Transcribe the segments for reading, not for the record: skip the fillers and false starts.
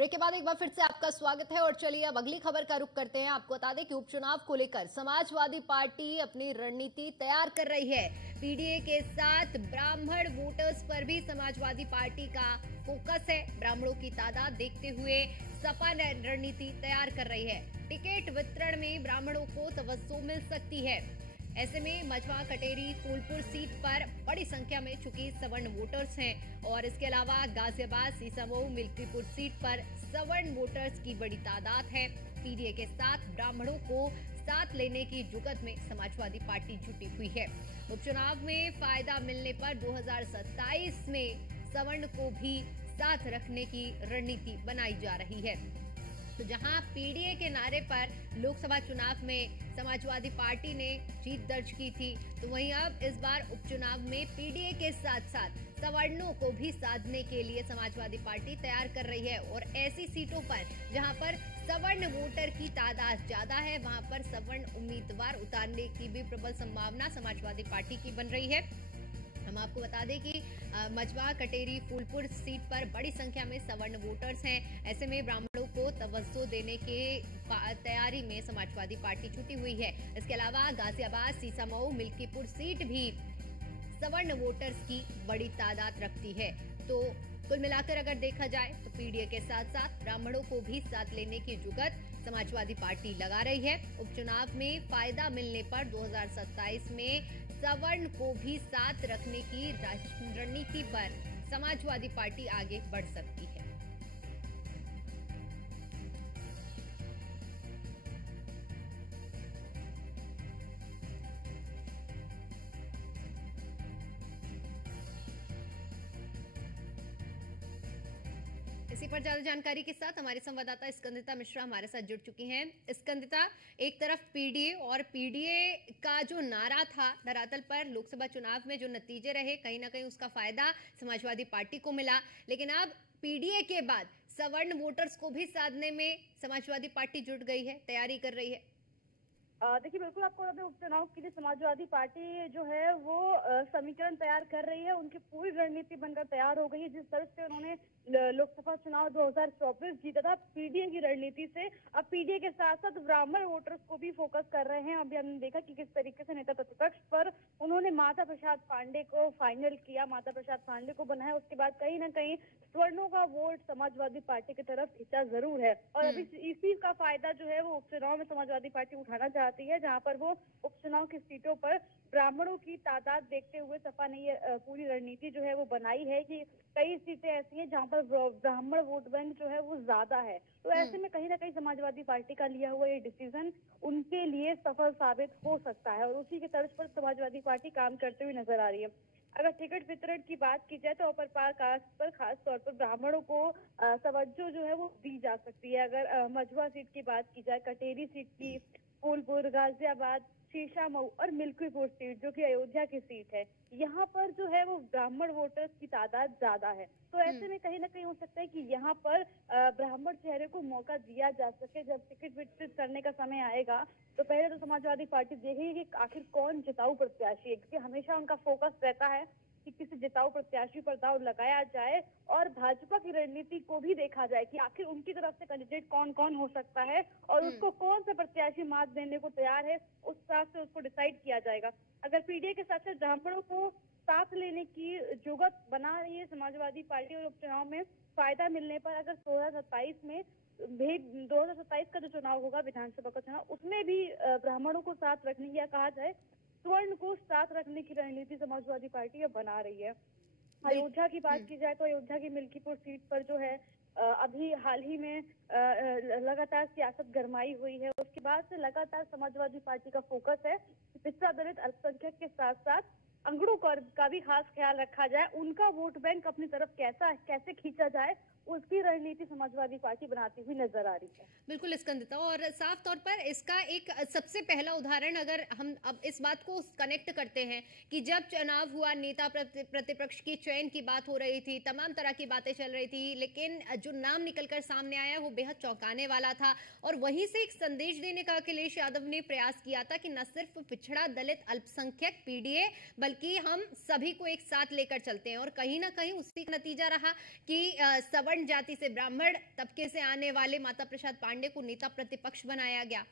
Break के बाद एक बार फिर से आपका स्वागत है और चलिए अब अगली खबर का रुख करते हैं। आपको बता दें कि उपचुनाव को लेकर समाजवादी पार्टी अपनी रणनीति तैयार कर रही है। पीडीए के साथ ब्राह्मण वोटर्स पर भी समाजवादी पार्टी का फोकस है। ब्राह्मणों की तादाद देखते हुए सपा रणनीति तैयार कर रही है। टिकट वितरण में ब्राह्मणों को तवज्जो मिल सकती है। ऐसे में मझवा कटेरी फूलपुर सीट पर बड़ी संख्या में चुकी सवर्ण वोटर्स हैं और इसके अलावा गाजियाबाद सीसामऊ मिल्कीपुर सीट पर सवर्ण वोटर्स की बड़ी तादाद है। पीडीए के साथ ब्राह्मणों को साथ लेने की जुगत में समाजवादी पार्टी जुटी हुई है। उपचुनाव में फायदा मिलने पर 2027 में सवर्ण को भी साथ रखने की रणनीति बनाई जा रही है। तो जहां पीडीए के नारे पर लोकसभा चुनाव में समाजवादी पार्टी ने जीत दर्ज की थी, तो वहीं अब इस बार उपचुनाव में पीडीए के साथ साथ सवर्णों को भी साधने के लिए समाजवादी पार्टी तैयार कर रही है। और ऐसी सीटों पर जहां पर सवर्ण वोटर की तादाद ज्यादा है, वहां पर सवर्ण उम्मीदवार उतारने की भी प्रबल संभावना समाजवादी पार्टी की बन रही है। हम आपको बता दें कि मझवा कटेरी फूलपुर सीट पर बड़ी संख्या में सवर्ण वोटर्स हैं। ऐसे में ब्राह्मणों को तवज्जो देने के तैयारी में समाजवादी पार्टी जुटी हुई है। इसके अलावा गाजियाबाद सीसामऊ मिल्कीपुर सीट भी सवर्ण वोटर्स की बड़ी तादाद रखती है। तो कुल मिलाकर अगर देखा जाए तो पीडीए के साथ साथ ब्राह्मणों को भी साथ लेने की जुगत समाजवादी पार्टी लगा रही है। उपचुनाव में फायदा मिलने पर 2027 में सवर्ण को भी साथ रखने की रणनीति पर समाजवादी पार्टी आगे बढ़ सकती है। इसी पर ज्यादा जानकारी के साथ हमारे संवाददाता स्कंदिता मिश्रा हमारे साथ जुड़ चुकी हैं। स्कंदिता, एक तरफ पीडीए और पीडीए का जो नारा था धरातल पर लोकसभा चुनाव में जो नतीजे रहे, कहीं ना कहीं उसका फायदा समाजवादी पार्टी को मिला, लेकिन अब पीडीए के बाद सवर्ण वोटर्स को भी साधने में समाजवादी पार्टी जुट गई है, तैयारी कर रही है। देखिए, बिल्कुल आपको बता दें, उपचुनाव के लिए समाजवादी पार्टी जो है वो समीकरण तैयार कर रही है। उनकी पूरी रणनीति बनकर तैयार हो गई है। जिस तरह से उन्होंने लोकसभा चुनाव 2024 जीता था पीडीए की रणनीति से, अब पीडीए के साथ साथ ब्राह्मण वोटर्स को भी फोकस कर रहे हैं। अभी हमने देखा कि किस तरीके से नेता प्रतिपक्ष पर उन्होंने माता प्रसाद पांडे को फाइनल किया, माता प्रसाद पांडे को बनाया। उसके बाद कहीं ना कहीं स्वर्णों का वोट समाजवादी पार्टी की तरफ खींचा जरूर है और अभी इसी का फायदा जो है वो उपचुनाव में समाजवादी पार्टी उठाना चाहती है, जहां पर वो उपचुनाव की सीटों पर ब्राह्मणों की तादाद देखते हुए सपा ने ये पूरी रणनीति जो है वो बनाई है कि कई सीटें ऐसी हैं जहां पर ब्राह्मण वोट बैंक जो है वो ज्यादा है। तो ऐसे में कहीं ना कहीं समाजवादी पार्टी का लिया हुआ ये डिसीजन उनके लिए सफल साबित हो सकता है और उसी के तर्ज पर समाजवादी पार्टी काम करते हुए नजर आ रही है। अगर टिकट वितरण की बात की जाए तो अपर कास्ट पर खास तौर पर ब्राह्मणों को तवज्जो जो है वो दी जा सकती है। अगर मझवा सीट की बात की जाए, कटेरी सीट की, फूलपुर, गाजियाबाद, सीसामऊ और मिल्कीपुर सीट जो कि अयोध्या की सीट है, यहाँ पर जो है वो ब्राह्मण वोटर्स की तादाद ज्यादा है। तो ऐसे में कहीं ना कहीं हो सकता है कि यहाँ पर ब्राह्मण चेहरे को मौका दिया जा सके। जब टिकट वितरित करने का समय आएगा तो पहले तो समाजवादी पार्टी देखेगी कि आखिर कौन जिताऊ प्रत्याशी है, क्योंकि हमेशा उनका फोकस रहता है कि किसी जिताऊ प्रत्याशी पर दांव लगाया जाए और भाजपा की रणनीति को भी देखा जाए कि आखिर उनकी तरफ से कैंडिडेट कौन कौन हो सकता है और उसको कौन सा प्रत्याशी मात देने को तैयार है, उस हिसाब से उसको डिसाइड किया जाएगा। अगर पीडीए के साथ साथ ब्राह्मणों को साथ लेने की जुगत बना रही है समाजवादी पार्टी और उपचुनाव में फायदा मिलने पर अगर 2027 में 2027 का जो चुनाव होगा विधानसभा का चुनाव, उसमें भी ब्राह्मणों को साथ रखने की, या कहा जाए स्वर्ण को साथ रखने की रणनीति समाजवादी पार्टी अब बना रही है। अयोध्या की बात की जाए तो अयोध्या की मिल्कीपुर सीट पर जो है अभी हाल ही में लगातार सियासत गरमाई हुई है। उसके बाद से लगातार समाजवादी पार्टी का फोकस है कि पिछड़ा दलित अल्पसंख्यक के साथ साथ अंगड़ों का भी खास ख्याल रखा जाए, उनका वोट बैंक अपनी तरफ कैसे खींचा जाए, उसकी रणनीति समाजवादी पार्टी बनाती हुई नजर आ रही है। बिल्कुल स्कंदिता, और साफ तौर पर इसका एक सबसे पहला उदाहरण अगर हम अब इस बात को कनेक्ट करते हैं कि जब चुनाव हुआ, नेता प्रतिपक्ष की चयन की बात हो रही थी, तमाम तरह की बातें चल रही थी, लेकिन जो नाम निकलकर सामने आया वो बेहद चौंकाने वाला था और वहीं से एक संदेश देने का अखिलेश यादव ने प्रयास किया था कि न सिर्फ पिछड़ा दलित अल्पसंख्यक पीडीए बल्कि हम सभी को एक साथ लेकर चलते हैं और कहीं ना कहीं उसी का नतीजा रहा कि सवर्ण जाति से ब्राह्मण तबके से आने वाले माता प्रसाद पांडे को नेता प्रतिपक्ष बनाया गया।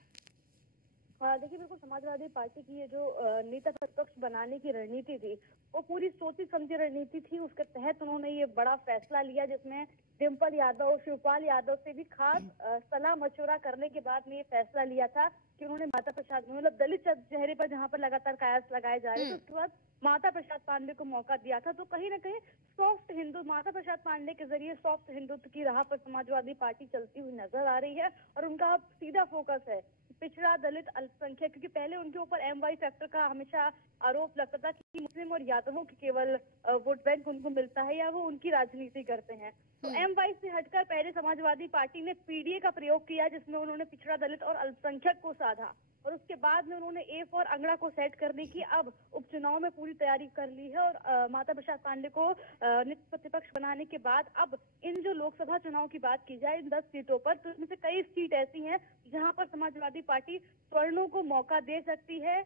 देखिए बिल्कुल समाजवादी पार्टी की ये जो नेता प्रतिपक्ष बनाने की रणनीति थी वो पूरी सोची समझी रणनीति थी। उसके तहत उन्होंने ये बड़ा फैसला लिया जिसमें डिम्पल यादव, शिवपाल यादव से भी खास सलाह मशवरा करने के बाद में ये फैसला लिया था कि उन्होंने माता प्रसाद मतलब दलित चेहरे पर जहां पर लगातार कयास लगाए जा रहे थे उसके बाद माता प्रसाद पांडे को मौका दिया था। तो कहीं ना कहीं सॉफ्ट हिंदू माता प्रसाद पांडे के जरिए सॉफ्ट हिंदुत्व की राह पर समाजवादी पार्टी चलती हुई नजर आ रही है और उनका अब सीधा फोकस है पिछड़ा, दलित, अल्पसंख्यक, क्योंकि पहले उनके ऊपर MY फैक्टर का हमेशा आरोप लगता था कि मुस्लिम और यादवों के केवल वोट बैंक उनको मिलता है या वो उनकी राजनीति करते हैं। तो MY से हटकर पहले समाजवादी पार्टी ने PDA का प्रयोग किया जिसमें उन्होंने पिछड़ा, दलित और अल्पसंख्यक को साधा और उसके बाद में उन्होंने A फॉर अंगड़ा को सेट करने की अब उपचुनाव में पूरी तैयारी कर ली है और माता प्रसाद पांडे को नेता प्रतिपक्ष बनाने के बाद अब इन जो लोकसभा चुनाव की बात की जाए इन 10 सीटों पर तो इनमें से कई सीट ऐसी हैं जहां पर समाजवादी पार्टी स्वर्णों को मौका दे सकती है,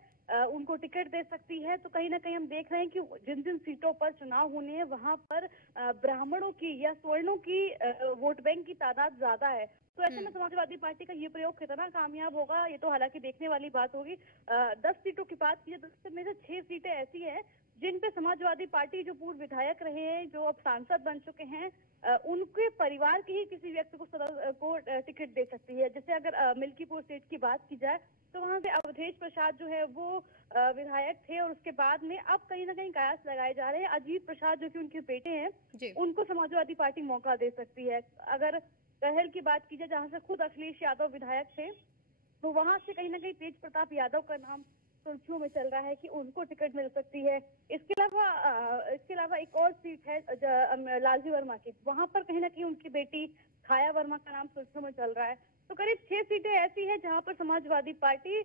उनको टिकट दे सकती है। तो कहीं ना कहीं हम देख रहे हैं कि जिन जिन सीटों पर चुनाव होने हैं वहां पर ब्राह्मणों की या स्वर्णों की वोट बैंक की तादाद ज्यादा है। तो ऐसे में समाजवादी पार्टी का ये प्रयोग कितना कामयाब होगा ये तो हालांकि देखने वाली बात होगी। 10 सीटों की बात की जाए 10 में से 6 सीटें ऐसी हैं जिन पे समाजवादी पार्टी जो पूर्व विधायक रहे हैं, जो अब सांसद बन चुके हैं, उनके परिवार के ही किसी व्यक्ति को टिकट दे सकती है। जैसे अगर मिल्कीपुर सीट की बात की जाए तो वहां से अवधेश प्रसाद जो है वो विधायक थे और उसके बाद में अब कहीं ना कहीं कयास लगाए जा रहे हैं। अजीत प्रसाद जो कि उनके बेटे हैं उनको समाजवादी पार्टी मौका दे सकती है। अगर कहल की बात की जाए जहां से खुद अखिलेश यादव विधायक थे तो वहां से कहीं ना कहीं तेज प्रताप यादव का नाम सुर्खियों में चल रहा है कि उनको टिकट मिल सकती है। इसके अलावा एक और सीट है लालजी वर्मा की, वहां पर कहीं ना कहीं उनकी बेटी छाया वर्मा का नाम सुर्खियों में चल रहा है। तो करीब 6 सीटें ऐसी हैं जहां पर समाजवादी पार्टी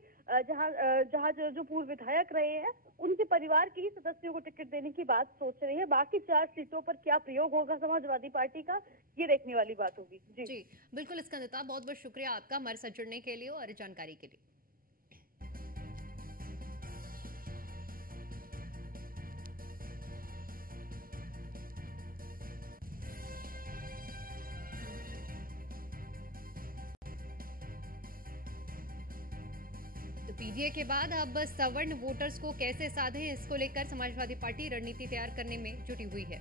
जहां जो पूर्व विधायक रहे हैं उनके परिवार के ही सदस्यों को टिकट देने की बात सोच रही है। बाकी 4 सीटों पर क्या प्रयोग होगा समाजवादी पार्टी का ये देखने वाली बात होगी। जी बिल्कुल स्कंदिता, बहुत बहुत शुक्रिया आपका हमारे साथ जुड़ने के लिए और जानकारी के लिए। तो PDA के बाद अब सवर्ण वोटर्स को कैसे साधें इसको लेकर समाजवादी पार्टी रणनीति तैयार करने में जुटी हुई है।